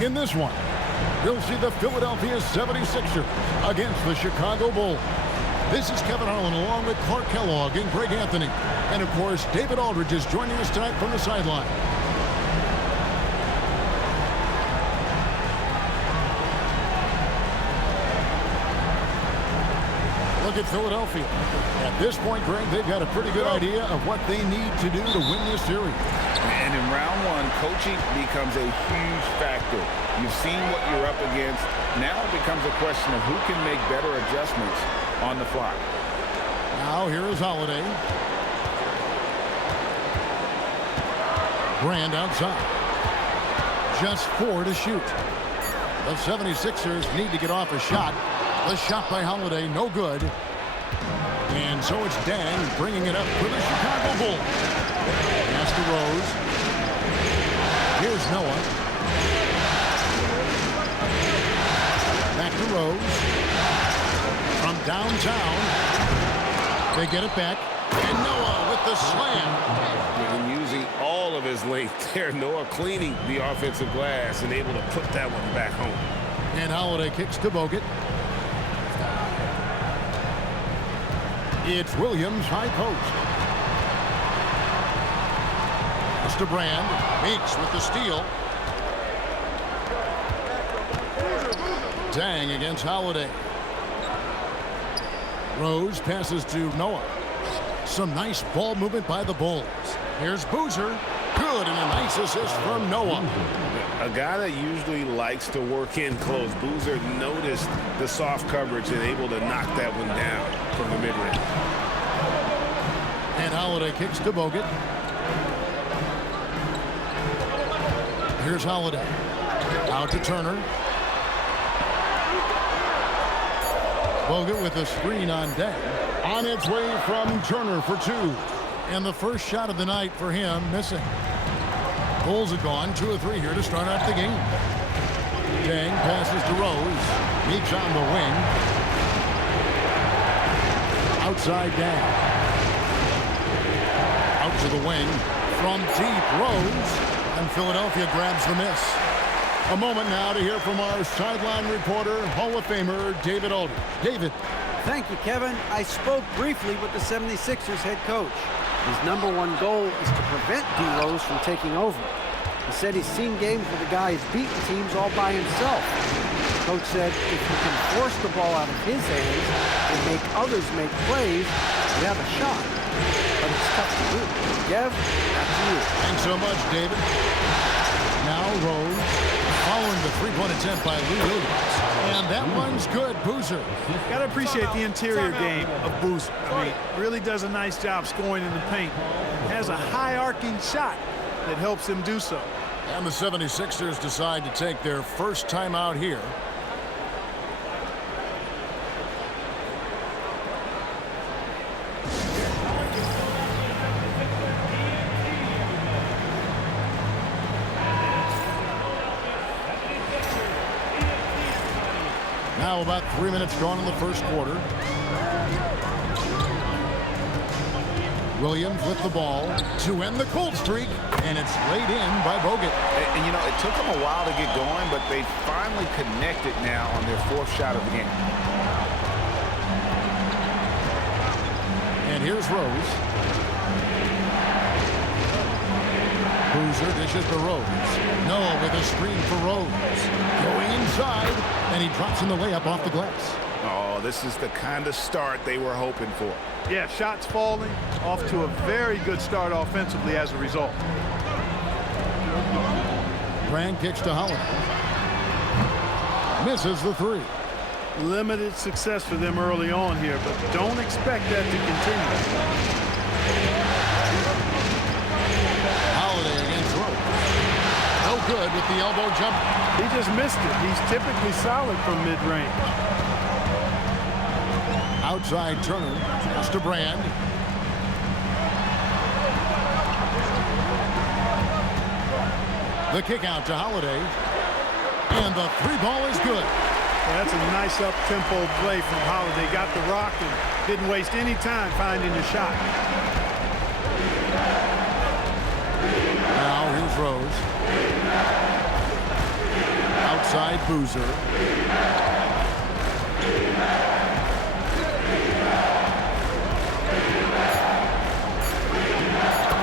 In this one, you'll see the Philadelphia 76ers against the Chicago Bulls. This is Kevin Harlan along with Clark Kellogg and Greg Anthony. And, of course, David Aldridge is joining us tonight from the sideline. Look at Philadelphia. At this point, Greg, they've got a pretty good idea of what they need to do to win this series. And in round one, coaching becomes a huge factor. You've seen what you're up against. Now it becomes a question of who can make better adjustments on the fly. Now here is Holiday. Brand outside. Just 4 to shoot. The 76ers need to get off a shot. The shot by Holiday, no good. And so it's Dang bringing it up for the Chicago Bulls. Pass to Rose. Here's Noah. Back to Rose. From downtown. They get it back. And Noah with the slam. And using all of his length there. Noah cleaning the offensive glass and able to put that one back home. And Holiday kicks to Bogut. It's Williams, high post. Mr. Brand, Meeks with the steal. Dang against Holiday. Rose passes to Noah. Some nice ball movement by the Bulls. Here's Boozer. Good, and a nice assist from Noah. A guy that usually likes to work in close. Boozer noticed the soft coverage and able to knock that one down from the mid-range. And Holiday kicks to Bogut. Here's Holiday. Out to Turner. Bogut with a screen on deck. On its way from Turner for 2. And the first shot of the night for him missing. Bulls are gone 2 of 3 here to start out the game. Dang passes to Rose. Meeks on the wing. Outside Dang. Out to the wing. From deep, Rose. And Philadelphia grabs the miss. A moment now to hear from our sideline reporter, Hall of Famer David Aldridge. David. Thank you, Kevin. I spoke briefly with the 76ers head coach. His #1 goal is to prevent D. Rose from taking over. He said he's seen games where the guy has beaten teams all by himself. The coach said if you can force the ball out of his hands and make others make plays, you have a shot. But it's tough to do. Kev, back to you. Thanks so much, David. Now Rose following the three-point attempt by Lou Williams. And that one's good. Boozer. Got to appreciate the interior game of Boozer. I mean, really does a nice job scoring in the paint. Has a high-arcing shot that helps him do so. And the 76ers decide to take their first time out here. Now about 3 minutes gone in the first quarter. Williams with the ball to end the cold streak, and it's laid in by Bogut. And you know, it took them a while to get going, but they finally connected now on their 4th shot of the game. And here's Rose. Boozer dishes to Rose. Noah with a screen for Rose. Going inside, and he drops in the layup off the glass. Oh, this is the kind of start they were hoping for. Yeah, shots falling, off to a very good start offensively as a result. Brand kicks to Holiday. Misses the 3. Limited success for them early on here, but don't expect that to continue. Holiday against Rose. No good with the elbow jump. He just missed it. He's typically solid from mid-range. Outside Turner. Pass to Brand. The kick out to Holiday. And the 3 ball is good. Well, that's a nice up-tempo play from Holiday. Got the rock and didn't waste any time finding the shot. Now here's Rose. Outside Boozer.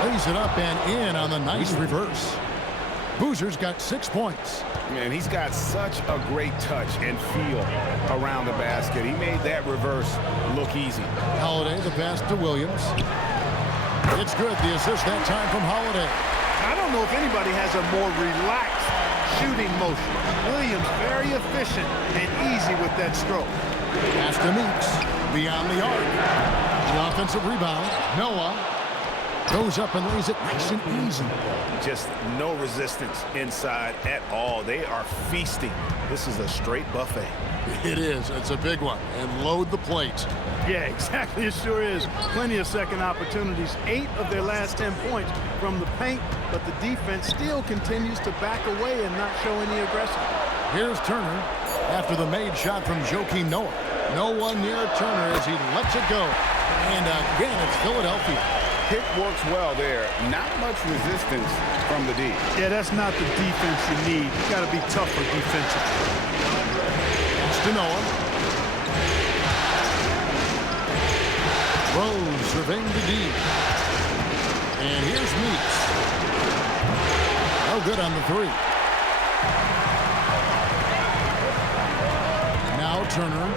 Lays it up and in on the nice reverse. Boozer's got 6 points. Man, he's got such a great touch and feel around the basket. He made that reverse look easy. Holiday, the pass to Williams. It's good. The assist that time from Holiday. I don't know if anybody has a more relaxed shooting motion. Williams very efficient and easy with that stroke. Pass to Meeks. Beyond the arc. The offensive rebound. Noah goes up and lays it nice and easy. Just no resistance inside at all. They are feasting. This is a straight buffet. It is. It's a big one. And load the plate. Yeah, exactly. It sure is. Plenty of second opportunities. 8 of their last 10 points from the paint, but the defense still continues to back away and not show any aggression. Here's Turner after the made shot from Joakim Noah. No one near Turner as he lets it go. And again, it's Philadelphia. Pick works well there. Not much resistance from the D. Yeah, that's not the defense you need. You got to be tougher defensively. It's to Noah. Rose surveying the D. And here's Meeks. No good on the 3. Now Turner.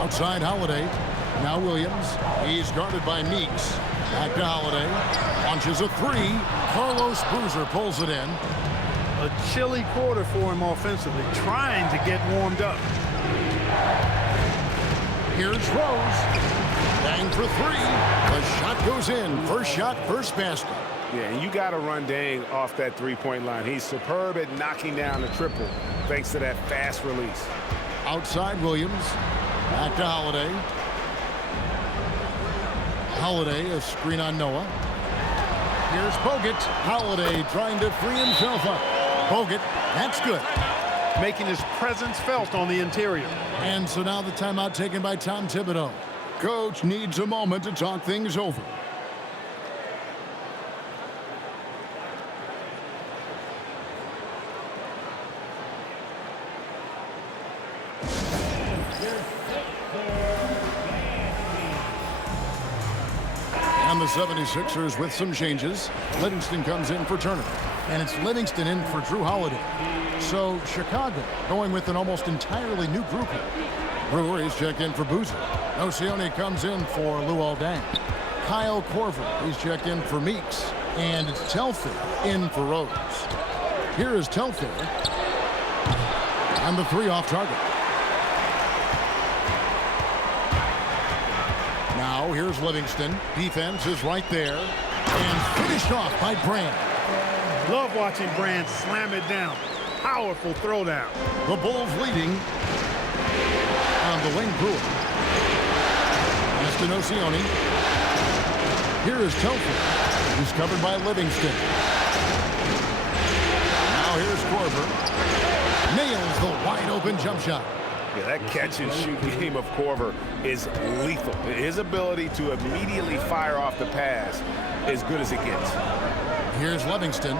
Outside Holiday. Now Williams. He's guarded by Meeks. Back to Holiday. Launches a 3. Carlos Boozer pulls it in. A chilly quarter for him offensively, trying to get warmed up. Here's Rose. Bang for 3. The shot goes in. First shot, first basket. Yeah, and you got to run Dang off that three-point line. He's superb at knocking down the triple thanks to that fast release. Outside Williams. Back to Holiday. Holiday, a screen on Noah. Here's Bogut. Holiday trying to free himself up. Bogut, that's good. Making his presence felt on the interior. And so now the timeout taken by Tom Thibodeau. Coach needs a moment to talk things over. And the 76ers with some changes. Livingston comes in for Turner. And it's Livingston in for Drew Holiday. So Chicago going with an almost entirely new group here. Brewer is checked in for Boozer. Nocioni comes in for Luol Deng. Kyle Korver is checked in for Meeks. And it's Telfair in for Rose. Here is Telfair. And the 3 off target. Now here's Livingston. Defense is right there. And finished off by Brand. Love watching Brand slam it down. Powerful throwdown. The Bulls leading on the wing. Brewer. Pass to Nocioni. Here is Telfair. He's covered by Livingston. Now here's Korver. Nails the wide open jump shot. Yeah, that catch and shoot game of Korver is lethal. His ability to immediately fire off the pass is good as it gets. Here's Livingston.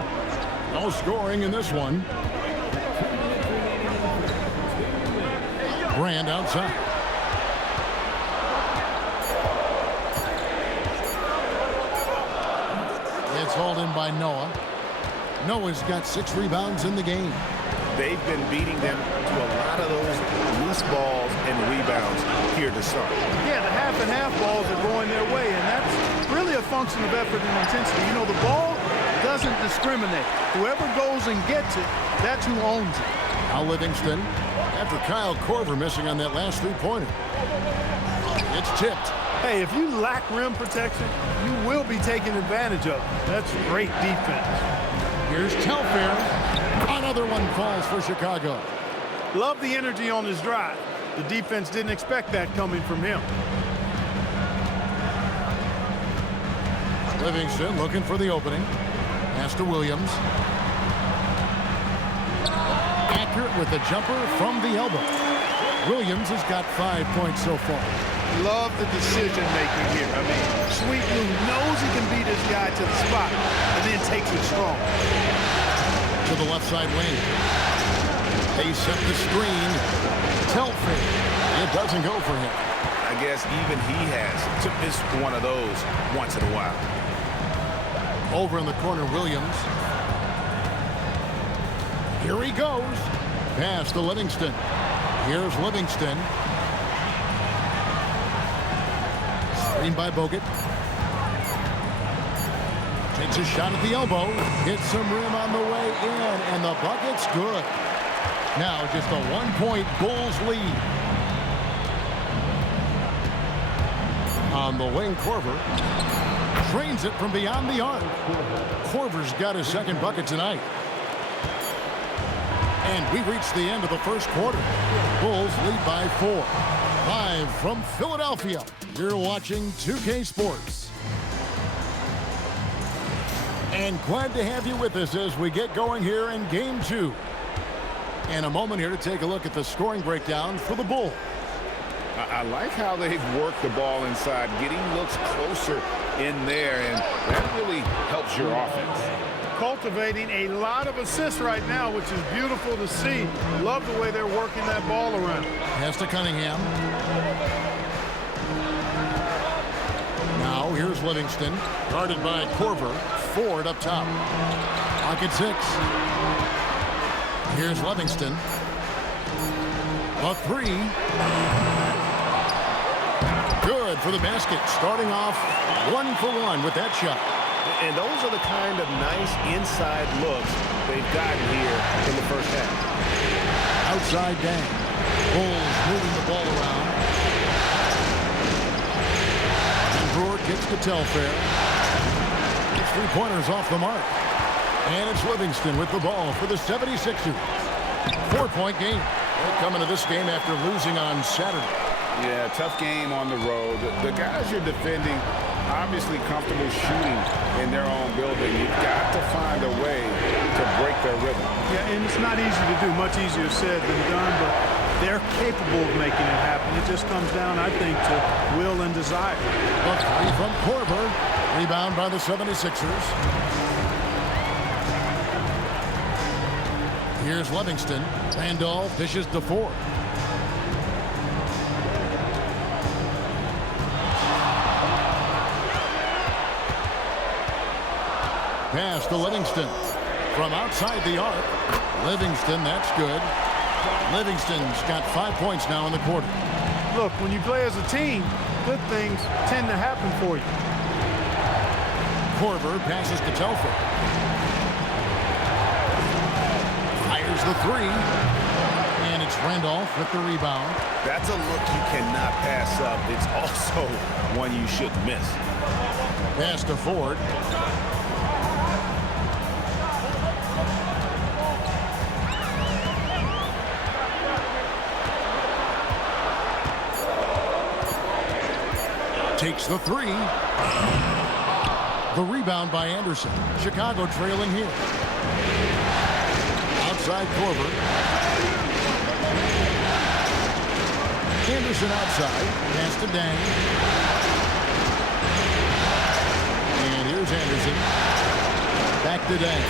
No scoring in this one. Brand outside. It's hauled in by Noah. Noah's got 6 rebounds in the game. They've been beating them to a lot of those loose balls and rebounds here to start. Yeah, the half and half balls are going their way, and that's really a function of effort and intensity. You know, the ball doesn't discriminate. Whoever goes and gets it, that's who owns it. Now Livingston, after Kyle Korver missing on that last 3-pointer. It's tipped. Hey, if you lack rim protection, you will be taken advantage of. That's great defense. Here's Telfair. Another one falls for Chicago. Love the energy on his drive. The defense didn't expect that coming from him. Livingston looking for the opening. Pass to Williams. Accurate with the jumper from the elbow. Williams has got 5 points so far. Love the decision making here. I mean, Sweet Lou knows he can beat his guy to the spot and then takes it strong. To the left side wing. They set the screen. Telfair. It doesn't go for him. I guess even he has to miss one of those once in a while. Over in the corner, Williams. Here he goes. Pass to Livingston. Here's Livingston. Screen by Bogut. Takes a shot at the elbow. Hits some rim on the way in, and the bucket's good. Now just a 1-point Bulls lead. On the wing, Korver trains it from beyond the arc. Korver's got his second bucket tonight. And we reach the end of the first quarter. Bulls lead by 4. Live from Philadelphia, you're watching 2K Sports. And glad to have you with us as we get going here in Game 2. And a moment here to take a look at the scoring breakdown for the Bulls. I like how they've worked the ball inside, getting looks closer in there, and that really helps your offense. Cultivating a lot of assists right now, which is beautiful to see. Love the way they're working that ball around. Pass to Cunningham. Now here's Livingston, guarded by Korver. Ford up top. Pocket 6. Here's Livingston. A 3. Good for the basket. Starting off 1 for 1 with that shot. And those are the kind of nice inside looks they've gotten here in the first half. Outside Dang. Bulls moving the ball around. And Brewer kicks to Telfair. His 3-pointers off the mark. And it's Livingston with the ball for the 76ers. 4-point game. They're coming to this game after losing on Saturday. Yeah, tough game on the road. The guys you're defending obviously comfortable shooting in their own building. You've got to find a way to break their rhythm. Yeah, and it's not easy to do. Much easier said than done, but they're capable of making it happen. It just comes down, I think, to will and desire. A 3 from Korver. Rebound by the 76ers. Here's Livingston. Randolph dishes to Ford. Pass to Livingston. From outside the arc. Livingston, that's good. Livingston's got 5 points now in the quarter. Look, when you play as a team, good things tend to happen for you. Korver passes to Telfair. Fires the 3. And it's Randolph with the rebound. That's a look you cannot pass up. It's also one you shouldn't miss. Pass to Ford. Takes the 3. The rebound by Anderson. Chicago trailing here. Outside Korver. Anderson outside. Pass to Dang. And here's Anderson. Back to Dang.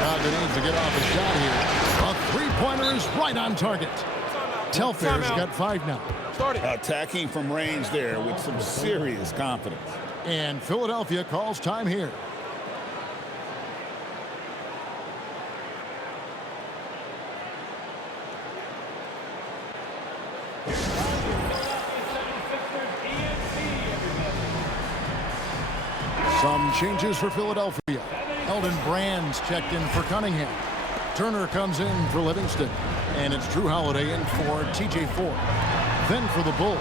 Brogdon needs to get off a shot here. A 3-pointer is right on target. Telfair's got 5 now. Attacking from range there with some serious confidence. And Philadelphia calls time here. Some changes for Philadelphia. Eldon Brand's checked in for Cunningham. Turner comes in for Livingston. And it's Drew Holiday in for TJ Ford. Then for the Bulls,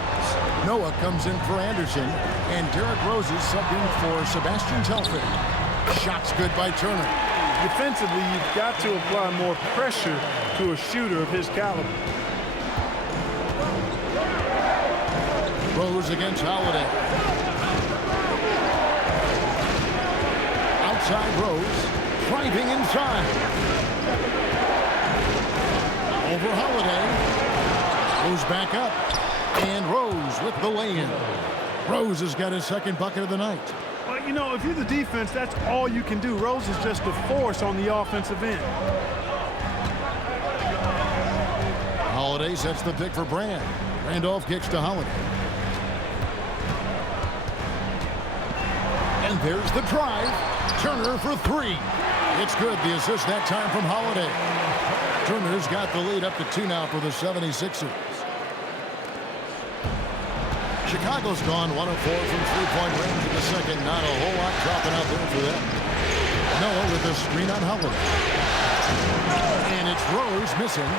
Noah comes in for Anderson, and Derrick Rose is subbed in for Sebastian Telfair. Shots good by Turner. Defensively, you've got to apply more pressure to a shooter of his caliber. Rose against Holiday. Outside Rose, driving inside. Over Holiday. Goes back up. And Rose with the lay-in. Rose has got his second bucket of the night. Well, you know, if you're the defense, that's all you can do. Rose is just a force on the offensive end. Holiday sets the pick for Brand. Randolph kicks to Holiday. And there's the drive. Turner for three. It's good. The assist that time from Holiday. Turner's got the lead up to 2 now for the 76ers. Chicago's gone 1 of 4 from three-point range in the second. Not a whole lot dropping out there for them. Noah with a screen on Howard. And it's Rose missing.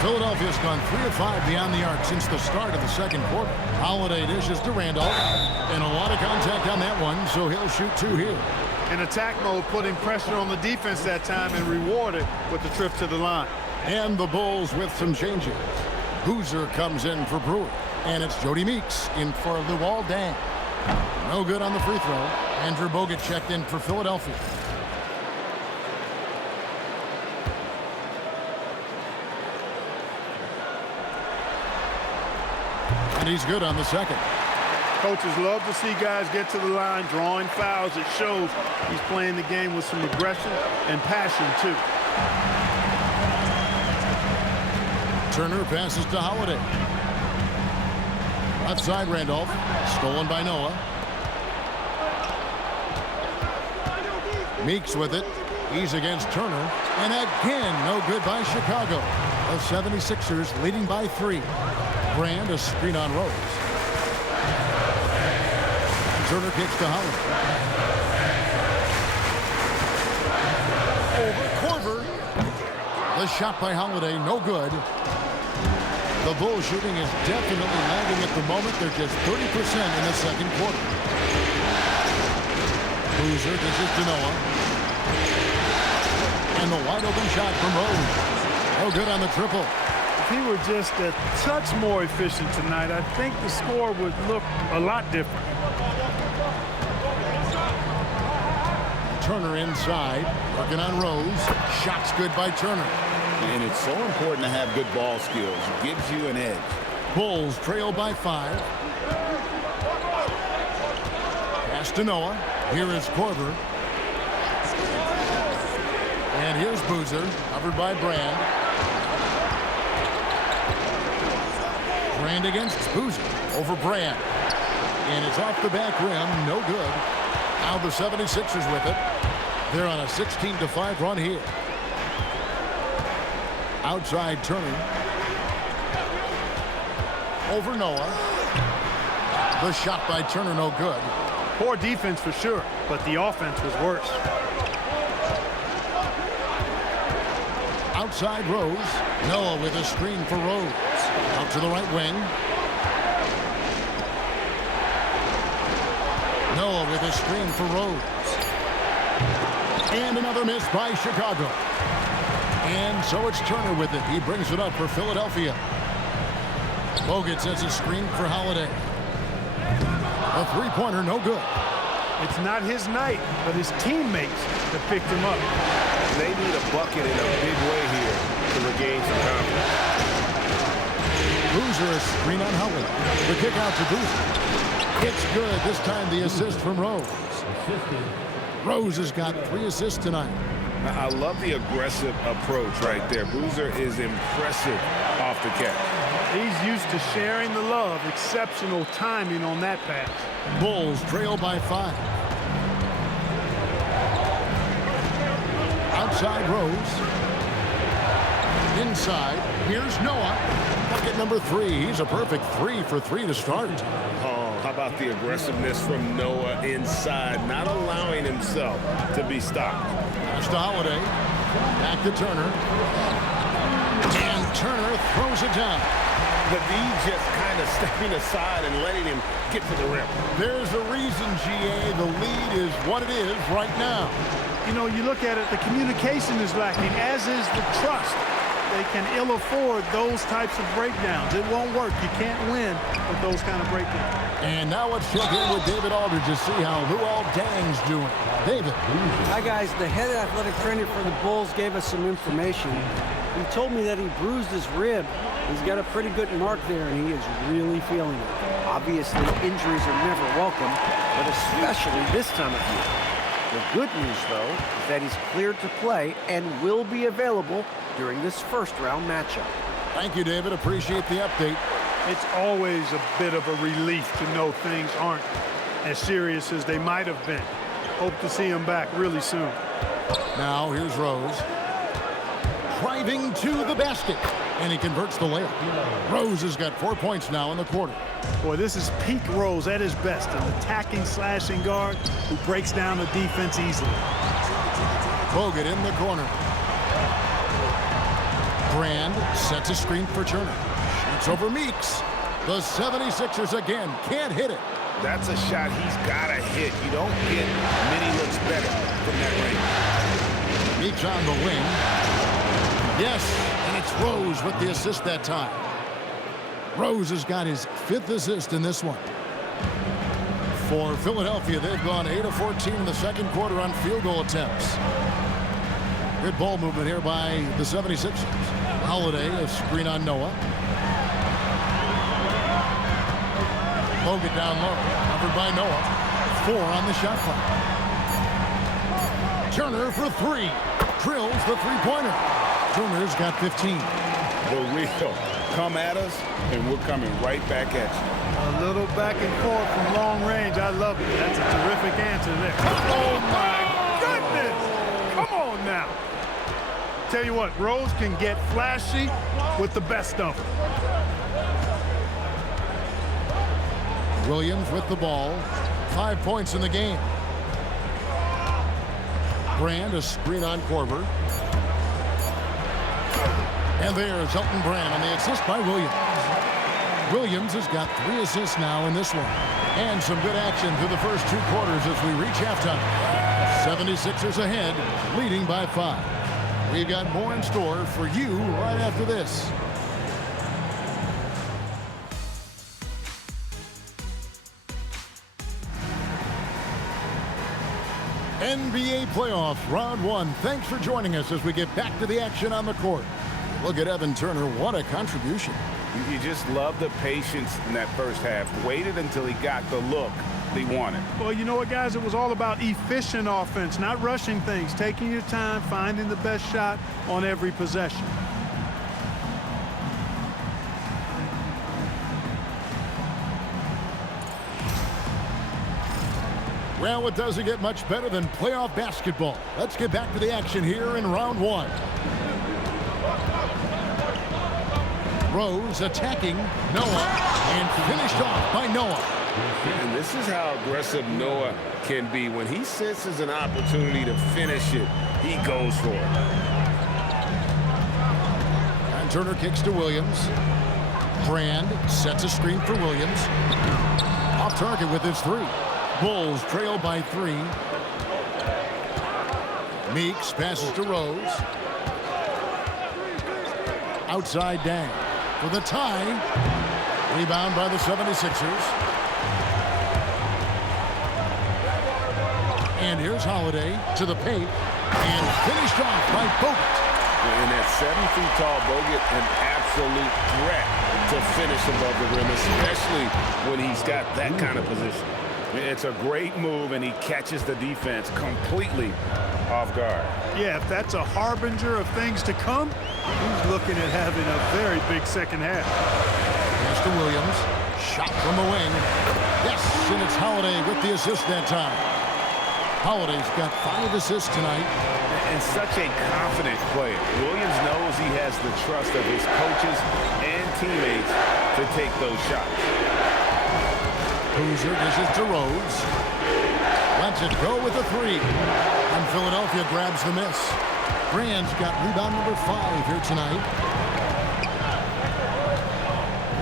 Philadelphia's gone 3 of 5 beyond the arc since the start of the second quarter. Holiday dishes to Randolph. And a lot of contact on that one, so he'll shoot 2 here. In attack mode, putting pressure on the defense that time and rewarded with the trip to the line. And the Bulls with some changes. Boozer comes in for Brewer. And it's Jody Meeks in for Luol Deng. No good on the free throw. Andrew Bogut checked in for Philadelphia. And he's good on the second. Coaches love to see guys get to the line, drawing fouls. It shows he's playing the game with some aggression and passion, too. Turner passes to Holiday. Left side, Randolph. Stolen by Noah. Meeks with it. He's against Turner. And again, no good by Chicago. The 76ers leading by 3. Brand, a screen on Rose. Turner kicks to Holiday. Over Korver. The shot by Holiday, no good. The Bulls shooting is definitely lagging at the moment. They're just 30% in the second quarter. Boozer dishes to Noah. And the wide open shot from Rose. No good on the triple. If he were just a touch more efficient tonight, I think the score would look a lot different. Turner inside, working on Rose. Shot's good by Turner. And it's so important to have good ball skills. It gives you an edge. Bulls trail by 5. Pass to Noah. Here is Korver. And here's Boozer, covered by Brand. Brand against Boozer, over Brand. And it's off the back rim, no good. Now the 76ers with it. They're on a 16-5 run here. Outside Turner. Over Noah. The shot by Turner, no good. Poor defense for sure, but the offense was worse. Outside Rose. Noah with a screen for Rose. Out to the right wing. Noah with a screen for Rose. And another miss by Chicago. And so it's Turner with it. He brings it up for Philadelphia. Bogut sets a screen for Holiday. A three-pointer, no good. It's not his night, but his teammates have picked him up. They need a bucket in a big way here to regain some confidence. Boozer a screen on Howard. The kick out to Boozer. It's good. This time the assist from Rose. Rose has got 3 assists tonight. I love the aggressive approach right there. Boozer is impressive off the catch. He's used to sharing the love. Exceptional timing on that pass. Bulls trail by 5. Outside Rose. Inside. Here's Noah. Bucket number 3. He's a perfect 3 for 3 to start. Oh, how about the aggressiveness from Noah inside, not allowing himself to be stopped. Pass to Holiday. Back to Turner. And Turner throws it down. But he just kind of stepping aside and letting him get to the rim. There's a reason, GA. The lead is what it is right now. You know, you look at it, the communication is lacking, as is the trust. They can ill afford those types of breakdowns. It won't work. You can't win with those kind of breakdowns. And now let's check in with David Aldridge to see how Luol Deng's doing. David. Hi, guys. The head athletic trainer for the Bulls gave us some information. He told me that he bruised his rib. He's got a pretty good mark there, and he is really feeling it. Obviously, injuries are never welcome, but especially this time of year. The good news, though, is that he's cleared to play and will be available during this first-round matchup. Thank you, David. Appreciate the update. It's always a bit of a relief to know things aren't as serious as they might have been. Hope to see him back really soon. Now here's Rose. Driving to the basket. And he converts the layup. Rose has got 4 points now in the quarter. Boy, this is peak Rose at his best. An attacking, slashing guard who breaks down the defense easily. Bogut in the corner. Brand sets a screen for Turner. Shoots over Meeks. The 76ers again can't hit it. That's a shot he's got to hit. You don't get many looks better from that range. Meeks on the wing. Yes, and it's Rose with the assist that time. Rose has got his 5th assist in this one. For Philadelphia, they've gone 8 of 14 in the second quarter on field goal attempts. Good ball movement here by the 76ers. Holiday, a screen on Noah. Bogut down low, covered by Noah. 4 on the shot clock. Turner for 3. Drills the three-pointer. Turner's got 15. The real come at us, and we're coming right back at you. A little back and forth from long range. I love it. That's a terrific answer there. Oh, my goodness. Come on now. Tell you what, Rose can get flashy with the best of them. Williams with the ball. 5 points in the game. Brand, a screen on Korver. And there's Elton Brand on the assist by Williams. Williams has got 3 assists now in this one. And some good action through the first 2 quarters as we reach halftime. 76ers ahead, leading by 5. We've got more in store for you right after this. NBA playoffs, round 1. Thanks for joining us as we get back to the action on the court. Look at Evan Turner. What a contribution. You just love the patience in that first half. Waited until he got the look he wanted. Well, you know what, guys? It was all about efficient offense, not rushing things, taking your time, finding the best shot on every possession. Well, it doesn't get much better than playoff basketball. Let's get back to the action here in round 1. Rose attacking Noah and finished off by Noah. And this is how aggressive Noah can be. When he senses an opportunity to finish it, he goes for it. And Turner kicks to Williams. Brand sets a screen for Williams. Off target with his 3. Bulls trail by 3. Meeks passes to Rose. Outside Dang for the tie. Rebound by the 76ers. And here's Holiday to the paint and finished off by Bogut. And at 7 feet tall, Bogut, an absolute threat to finish above the rim, especially when he's got that kind of position. It's a great move, and he catches the defense completely off guard. Yeah, if that's a harbinger of things to come, he's looking at having a very big second half. Pass to Williams. Shot from the wing. Yes, and it's Holiday with the assist that time. Holiday's got 5 assists tonight. And such a confident player. Williams knows he has the trust of his coaches and teammates to take those shots. Hoosier dishes to Rhodes. Lets it go with a 3. And Philadelphia grabs the miss. Brand's got rebound number 5 here tonight.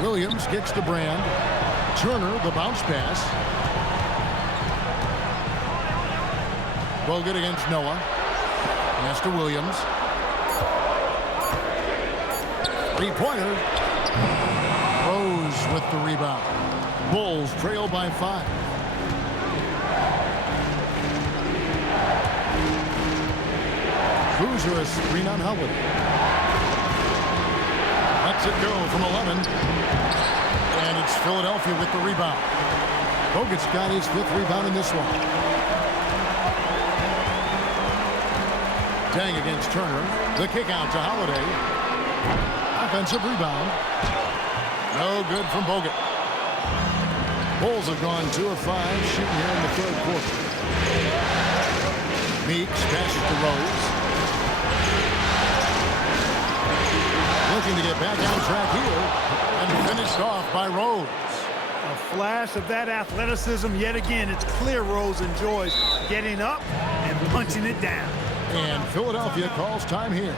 Williams kicks to Brand. Turner, the bounce pass. Bogut against Noah. Pass to Williams. 3-pointer. Rose with the rebound. Bulls trail by 5. Hoosier a screen on Holiday. Lets it go from 11. And it's Philadelphia with the rebound. Bogut's got his 5th rebound in this one. Dang against Turner. The kick out to Holiday. Off Offensive rebound. No good from Bogut. Bulls have gone 2 of 5 shooting here in the third quarter. Meeks passes to Rose. Looking to get back on track here and finished off by Rose. A flash of that athleticism yet again. It's clear Rose enjoys getting up and punching it down. And Philadelphia calls time here.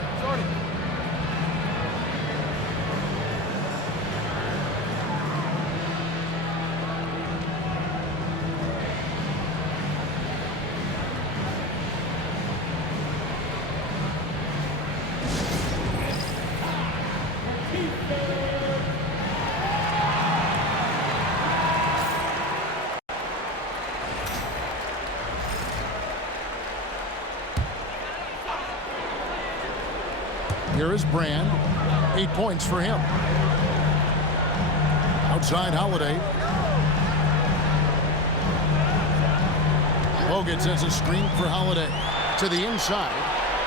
Here is Brand. 8 points for him. Outside Holiday. Bogut sends a screen for Holiday. To the inside.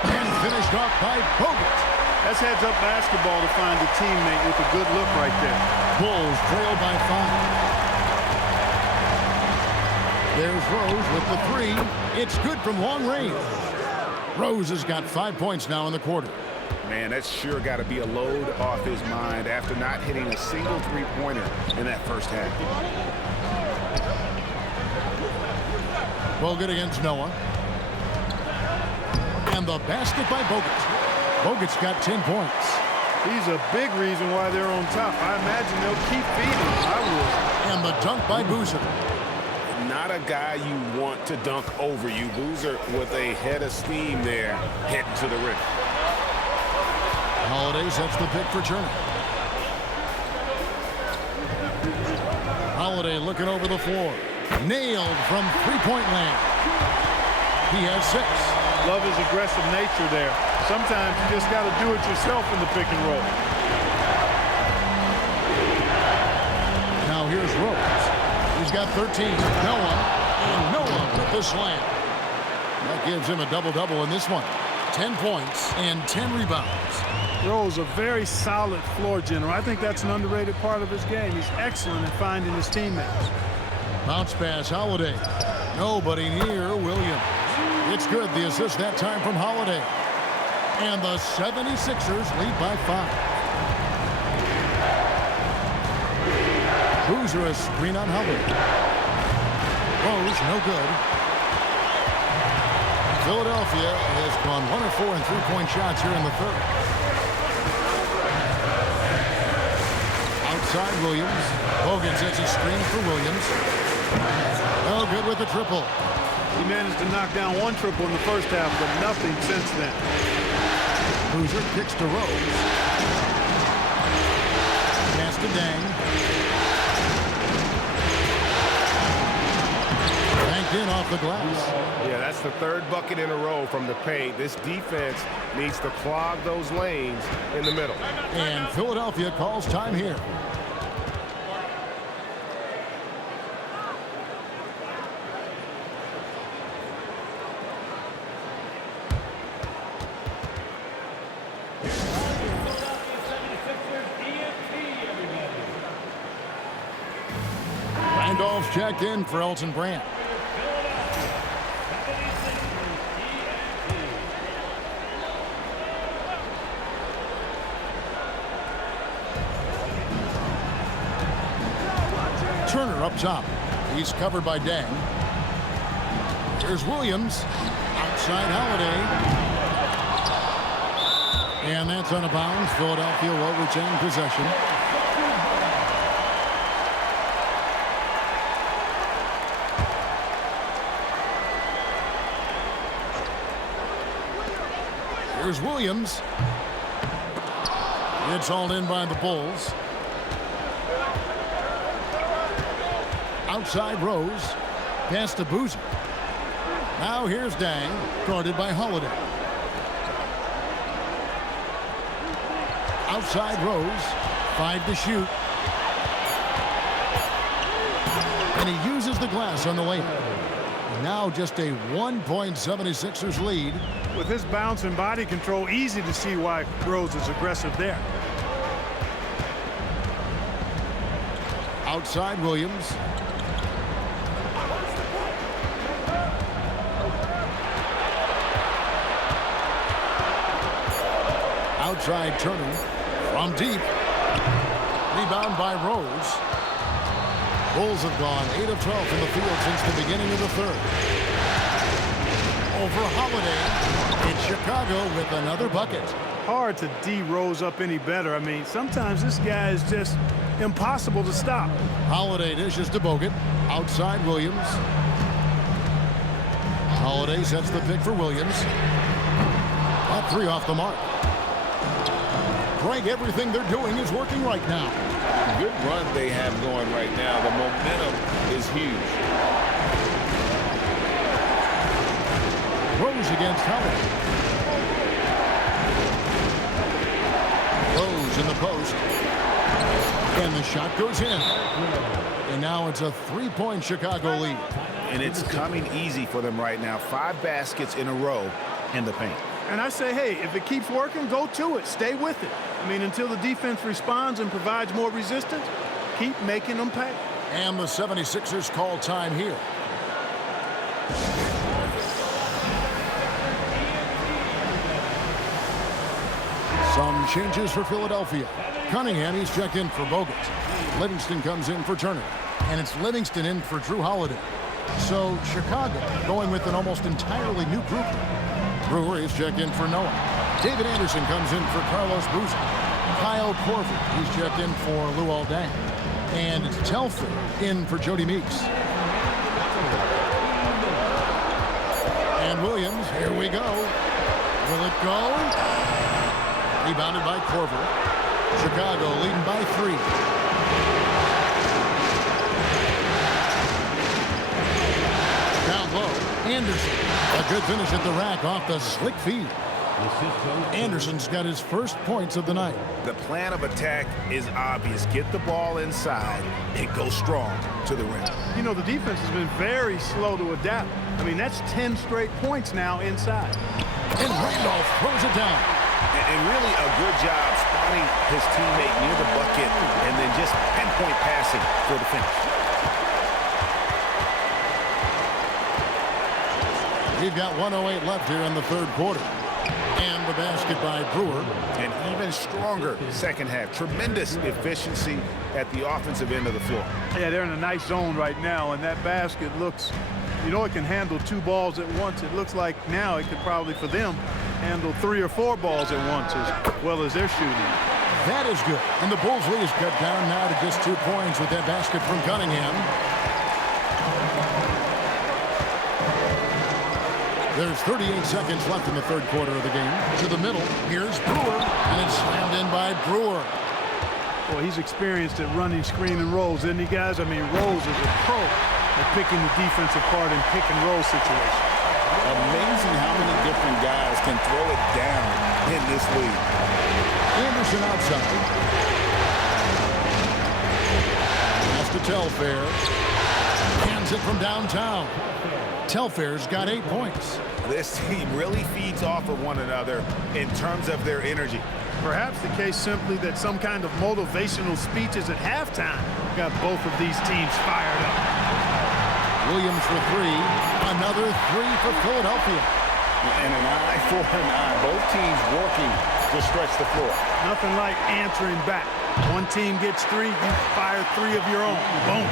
And finished off by Bogut. That's heads-up basketball to find a teammate with a good look right there. Bulls trail by 5. There's Rose with the 3. It's good from long range. Rose has got 5 points now in the quarter. Man, that's sure got to be a load off his mind after not hitting a single three-pointer in that first half. Bogut against Noah. And the basket by Bogut. Bogut's got 10 points. He's a big reason why they're on top. I imagine they'll keep feeding. I would. And the dunk by Boozer. Not a guy you want to dunk over you. Boozer with a head of steam there heading to the rim. Holiday sets the pick for Turner. Holiday looking over the floor. Nailed from three-point land. He has 6. Love his aggressive nature there. Sometimes you just got to do it yourself in the pick and roll. Now here's Rose. He's got 13. Noah. And Noah with the slam. That gives him a double-double in this one. 10 points and 10 rebounds. Rose, a very solid floor general. I think that's an underrated part of his game. He's excellent at finding his teammates. Bounce pass, Holiday. Nobody near Williams. It's good, the assist that time from Holiday. And the 76ers lead by 5. Boozer a screen on Holiday. Rose, no good. Philadelphia has gone 1 of 4 in three-point shots here in the third. Outside Williams. Bogut sets a screen for Williams. No good with the triple. He managed to knock down 1 triple in the first half, but nothing since then. Boozer kicks to Rose. Pass to Dang. Banked in off the glass. Yeah, that's the 3rd bucket in a row from the paint. This defense needs to clog those lanes in the middle. And Philadelphia calls time here. Randolph's checked in for Elton Brand. Turner up top. He's covered by Dang. Here's Williams. Outside Holiday. And that's out of bounds. Philadelphia will retain possession. Here's Williams. It's hauled in by the Bulls. Outside Rose. Pass to Boozer. Now here's Dang. Guarded by Holiday. Outside Rose. 5 to shoot. And he uses the glass on the layup. Now just a 1-point 76ers lead. With his bounce and body control, easy to see why Rose is aggressive there. Outside Williams. Outside Turner from deep. Rebound by Rose. Bulls have gone 8 of 12 in the field since the beginning of the third. Over Holiday. It's Chicago with another bucket. Hard to D Rose up any better. I mean, sometimes this guy is just impossible to stop. Holiday dishes to Bogut. Outside Williams. Holiday sets the pick for Williams. That three off the mark. Greg, everything they're doing is working right now. Good run they have going right now. The momentum is huge. Rose against Howard. Rose in the post. And the shot goes in. And now it's a three-point Chicago lead. And it's coming easy for them right now. 5 baskets in a row in the paint. And I say, hey, if it keeps working, go to it. Stay with it. I mean, until the defense responds and provides more resistance, keep making them pay. And the 76ers call time here. Some changes for Philadelphia. Cunningham, he's checked in for Bogut. Livingston comes in for Turner. And it's Livingston in for Drew Holiday. So Chicago going with an almost entirely new group. Brewer is checked in for Noah. David Anderson comes in for Carlos Boozer. Kyle Korver, he's checked in for Luol Deng. And it's Telfair in for Jody Meeks. And Williams, here we go. Will it go? Rebounded by Korver. Chicago leading by 3. Down low, Anderson. A good finish at the rack off the slick feed. Anderson's got his first points of the night. The plan of attack is obvious. Get the ball inside and go strong to the rim. You know, the defense has been very slow to adapt. I mean, that's 10 straight points now inside. And Randolph throws it down. And really a good job spotting his teammate near the bucket and then just pinpoint passing for the finish. We've got 1:08 left here in the third quarter. And the basket by Brewer. An even stronger second half. Tremendous efficiency at the offensive end of the floor. Yeah, they're in a nice zone right now, and that basket looks, you know, it can handle 2 balls at once. It looks like now it could probably, for them, handle 3 or 4 balls at once as well as they're shooting. That is good. And the Bulls lead is cut down now to just 2 points with that basket from Cunningham. There's 38 seconds left in the third quarter of the game. To the middle, here's Brewer, and it's slammed in by Brewer. Well, he's experienced at running screen and rolls, isn't he, guys? I mean, Rose is a pro at picking the defense apart in pick and roll situations. Amazing how many different guys can throw it down in this league. Anderson outside. Pass to Telfair. Cans it from downtown. Telfair's got 8 points. This team really feeds off of one another in terms of their energy. Perhaps the case simply that some kind of motivational speeches at halftime got both of these teams fired up. Williams for 3. Another 3 for Philadelphia. And an eye for an eye. Both teams working to stretch the floor. Nothing like answering back. One team gets 3, you fire 3 of your own. Boom.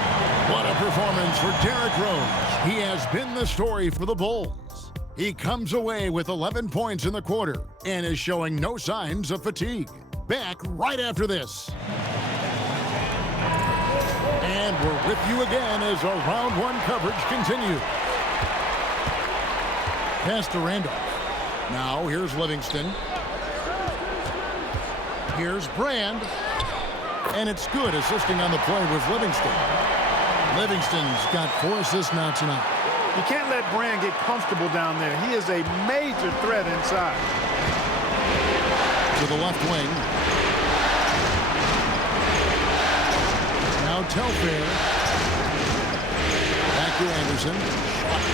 What a performance for Derrick Rose. He has been the story for the Bulls. He comes away with 11 points in the quarter and is showing no signs of fatigue. Back right after this. And we're with you again as our round 1 coverage continues. Pass to Randolph. Now here's Livingston. Here's Brand. And it's good. Assisting on the play was Livingston. Livingston's got 4 assists now tonight. You can't let Brand get comfortable down there. He is a major threat inside. To the left wing. Now Telfair. Back to Anderson.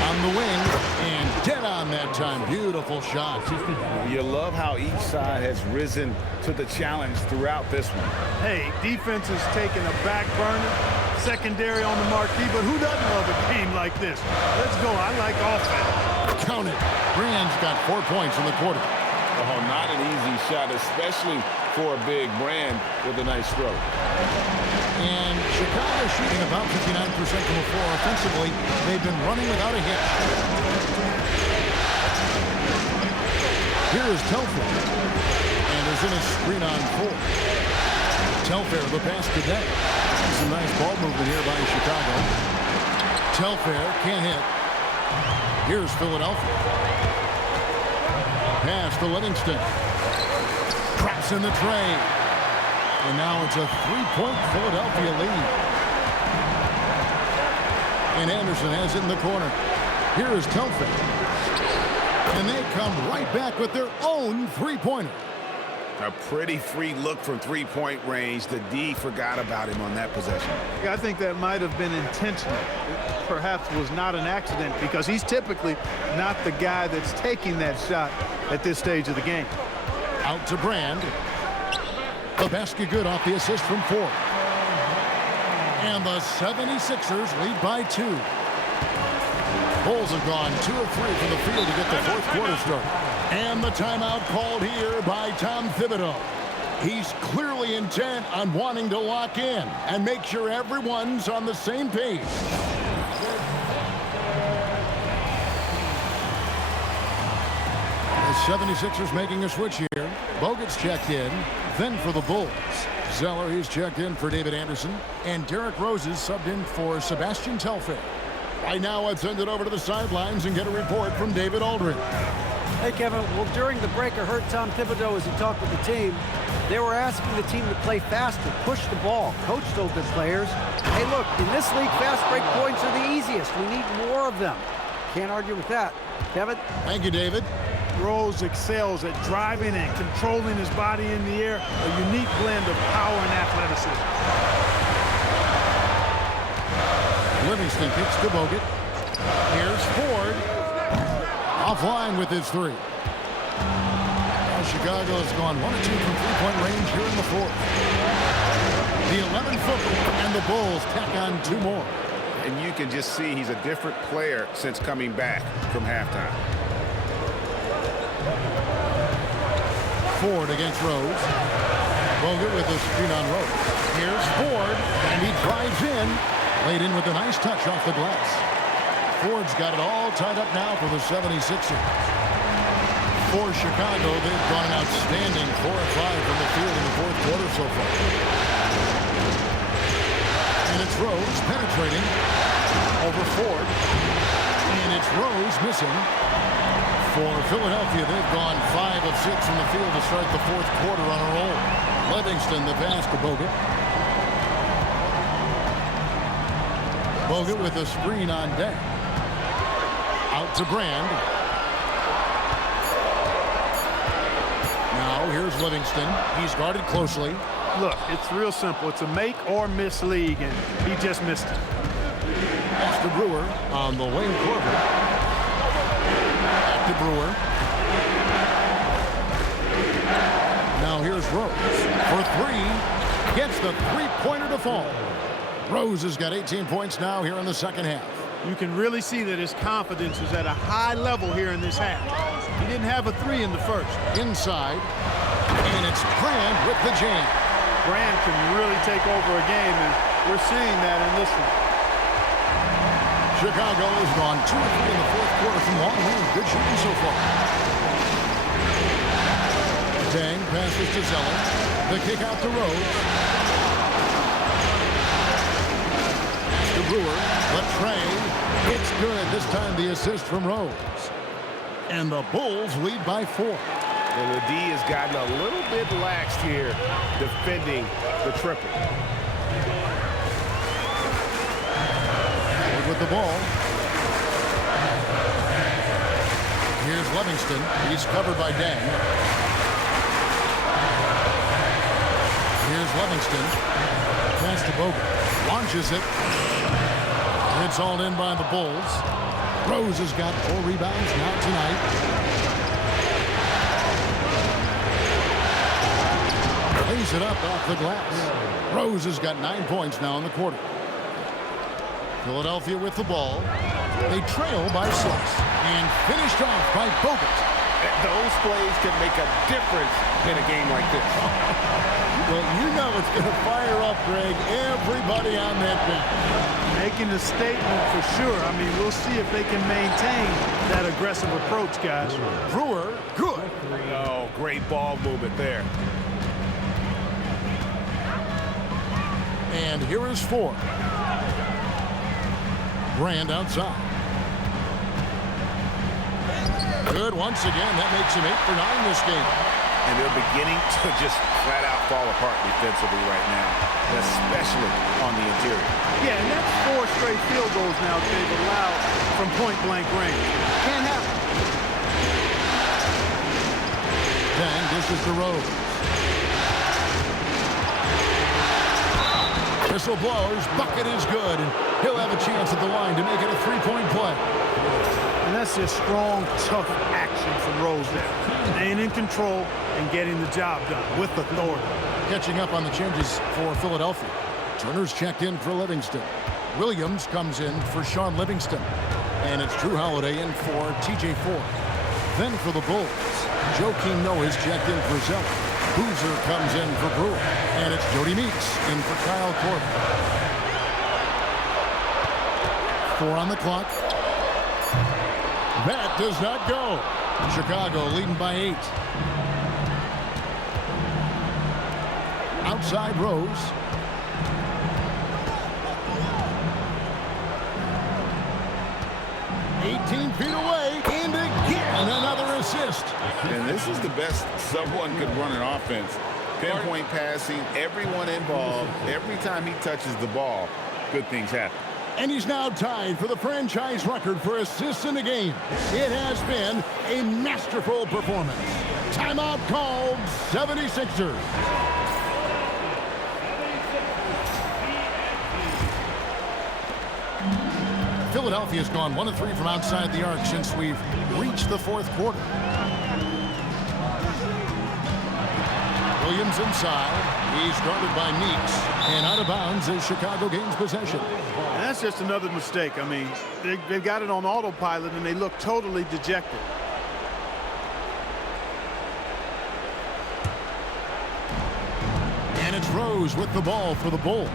On the wing, and dead on that time. Beautiful shot. You love how each side has risen to the challenge throughout this one. Hey, defense is taking a back burner, secondary on the marquee, but who doesn't love a game like this? Let's go. I like offense. Count it. Brand's got 4 points in the quarter. Oh, not an easy shot, especially for a big Brand with a nice stroke. And Chicago shooting about 59% from the floor offensively. They've been running without a hitch. Here is Telfair. Anderson is screen on 4. Telfair, the pass to Day. Some nice ball movement here by Chicago. Telfair can't hit. Here's Philadelphia. Pass to Livingston. Traps in the tray. And now it's a 3-point Philadelphia lead. And Anderson has it in the corner. Here is Telfair. And they come right back with their own three-pointer. A pretty free look from three-point range. The D forgot about him on that possession. I think that might have been intentional. It perhaps was not an accident because he's typically not the guy that's taking that shot at this stage of the game. Out to Brand. The basket good off the assist from Ford. And the 76ers lead by 2. Bulls have gone 2 of 3 from the field to get the fourth quarter started. And the timeout called here by Tom Thibodeau. He's clearly intent on wanting to lock in and make sure everyone's on the same page. The 76ers making a switch here. Bogut's checked in. Then for the Bulls, Zeller, he's checked in for David Anderson. And Derrick Rose is subbed in for Sebastian Telfair. Right now, let's send it over to the sidelines and get a report from David Aldridge. Hey, Kevin. Well, during the break, I heard Tom Thibodeau as he talked with the team. They were asking the team to play faster, push the ball. Coach told the players, hey, look, in this league, fast break points are the easiest. We need more of them. Can't argue with that. Kevin? Thank you, David. Rose excels at driving and controlling his body in the air, a unique blend of power and athleticism. Livingston kicks to Bogut. Here's Ford. Offline with his 3. Now Chicago has gone 1 of 2 from three-point range here in the fourth. The 11-footer and the Bulls tack on 2 more. And you can just see he's a different player since coming back from halftime. Ford against Rose. Bogut with a screen on Rose. Here's Ford, and he drives in. Laid in with a nice touch off the glass. Ford's got it all tied up now for the 76ers. For Chicago, they've gone an outstanding 4 of 5 from the field in the fourth quarter so far. And it's Rose penetrating over Ford. And it's Rose missing. For Philadelphia, they've gone 5 of 6 from the field to start the fourth quarter on a roll. Livingston, the pass to Bogut. Bogut with a screen on deck. Out to Brand. Now here's Livingston. He's guarded closely. Look, it's real simple. It's a make or miss league, and he just missed it. Pass to Brewer on the wing. Corbett. Back to Brewer. Now here's Rose for 3. Gets the three-pointer to fall. Rose has got 18 points now here in the second half. You can really see that his confidence is at a high level here in this half. He didn't have a 3 in the first. Inside, and it's Brand with the jam. Brand can really take over a game, and we're seeing that in this one. Chicago has gone 2 of 3 in the fourth quarter from long range. Good shooting so far. Dang passes to Zeller. The kick out to Rose. To Brewer. The tray. It's good. This time the assist from Rose. And the Bulls lead by 4. And the D has gotten a little bit laxed here defending the triple. Ford with the ball. Here's Livingston. He's covered by Dang. Here's Livingston. Pass to Bogut. Launches it. It's all in by the Bulls. Rose has got 4 rebounds now tonight. Lays it up off the glass. Rose has got 9 points now in the quarter. Philadelphia with the ball. They trail by 6 and finished off by Bogut. Those plays can make a difference in a game like this. Well, you know it's going to fire up, Greg, everybody on that bench. Making a statement for sure. I mean, we'll see if they can maintain that aggressive approach, guys. Brewer, good. Oh, great ball movement there. And here is 4. Brand outside. Good once again. That makes him 8 for 9 this game. And they're beginning to just flat out fall apart defensively right now, especially on the interior. Yeah, and that's 4 straight field goals now they've allowed from point-blank range. Can't happen. Then this is the Rose. Whistle blows. Bucket is good. And he'll have a chance at the line to make it a 3-point play. And that's just strong, tough action from Rose there. Staying in control and getting the job done with authority. Catching up on the changes for Philadelphia. Turner's checked in for Livingston. Williams comes in for Sean Livingston. And it's Drew Holiday in for TJ Ford. Then for the Bulls, Joakim Noah's checked in for Zeller. Boozer comes in for Brewer. And it's Jody Meeks in for Kyle Korver. 4 on the clock. That does not go. Chicago leading by 8. Outside Rose. Feet away, and again another assist. And this is the best someone could run an offense. Pinpoint passing, everyone involved. Every time he touches the ball, good things happen. And he's now tied for the franchise record for assists in a game. It has been a masterful performance. Timeout called, 76ers. Philadelphia's gone 1 of 3 from outside the arc since we've reached the 4th quarter. Williams inside. He's guarded by Meeks. And out of bounds is Chicago gains possession. And that's just another mistake. I mean, they've got it on autopilot, and they look totally dejected. And it's Rose with the ball for the Bulls.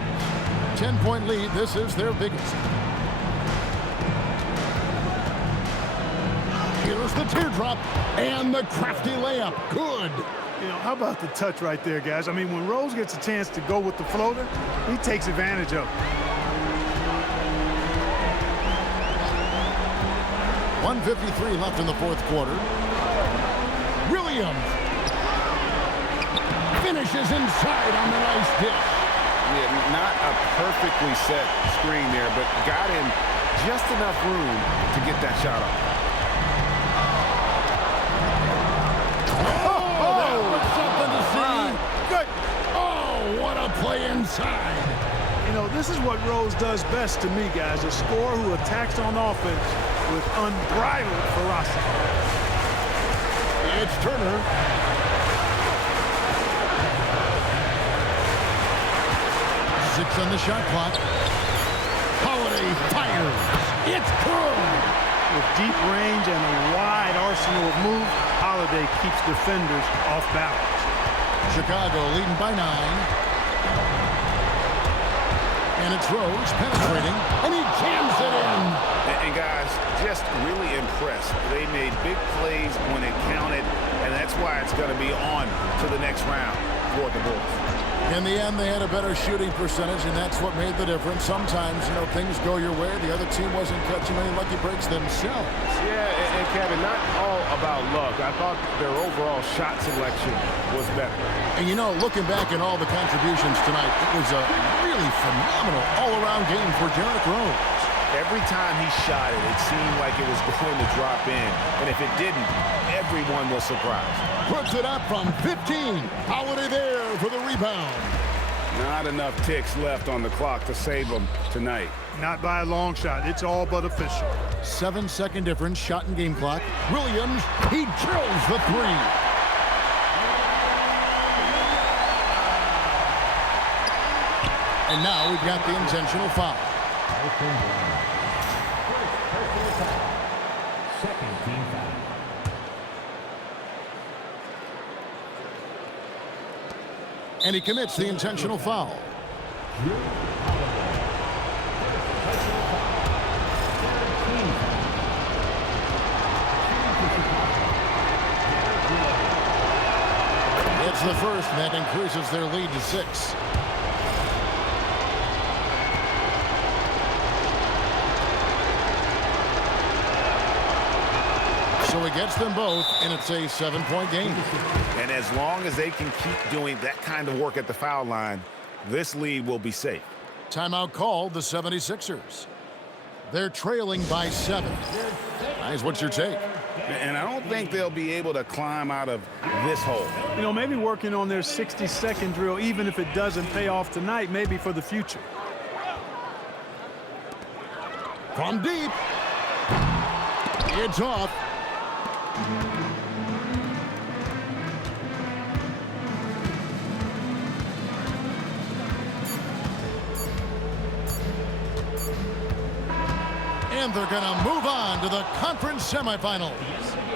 10-point lead. This is their biggest. Here's the teardrop and the crafty layup. Good. You know, how about the touch right there, guys? I mean, when Rose gets a chance to go with the floater, he takes advantage of it. 1:53 left in the 4th quarter. Williams finishes inside on the nice dish. Yeah, not a perfectly set screen there, but got in just enough room to get that shot off. What a play inside. You know, this is what Rose does best to me, guys. A scorer who attacks on offense with unbridled ferocity. It's Turner. Six on the shot clock. Holiday fires. It's good. With deep range and a wide arsenal of moves, Holiday keeps defenders off balance. Chicago leading by 9. And it's Rose penetrating, and he jams it in. And guys, just really impressed. They made big plays when it counted, and that's why it's going to be on to the next round for the Bulls. In the end, they had a better shooting percentage, and that's what made the difference. Sometimes, you know, things go your way. The other team wasn't catching any lucky breaks themselves. Yeah, and Kevin, not all about luck. I thought their overall shot selection was better. And, you know, looking back at all the contributions tonight, it was a really phenomenal all-around game for Derrick Rose. Every time he shot it, it seemed like it was going to drop in. And if it didn't, everyone was surprised. Puts it up from 15. Holiday there for the rebound. Not enough ticks left on the clock to save them tonight. Not by a long shot. It's all but official. 7-second difference, shot and game clock. Williams, he drills the three. And now we've got the intentional foul. Second team foul. And he commits the intentional foul. It's the first, and that increases their lead to 6. So he gets them both, and it's a 7-point game. And as long as they can keep doing that kind of work at the foul line, this lead will be safe. Timeout called, the 76ers. They're trailing by 7. Guys, what's your take? And I don't think they'll be able to climb out of this hole. You know, maybe working on their 60-second drill, even if it doesn't pay off tonight, maybe for the future. From deep. It's off. And they're going to move on to the conference semifinals.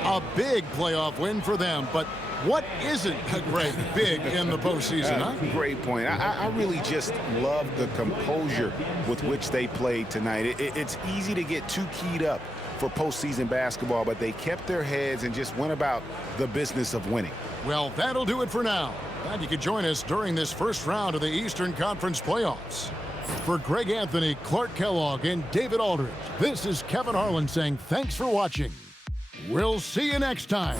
A big playoff win for them, but what isn't a great big in the postseason, huh? Great point. I really just love the composure with which they played tonight. It's easy to get too keyed up for postseason basketball, but they kept their heads and just went about the business of winning. Well, that'll do it for now. Glad you could join us during this first round of the Eastern Conference playoffs. For Greg Anthony, Clark Kellogg, and David Aldridge, this is Kevin Harlan saying thanks for watching. We'll see you next time.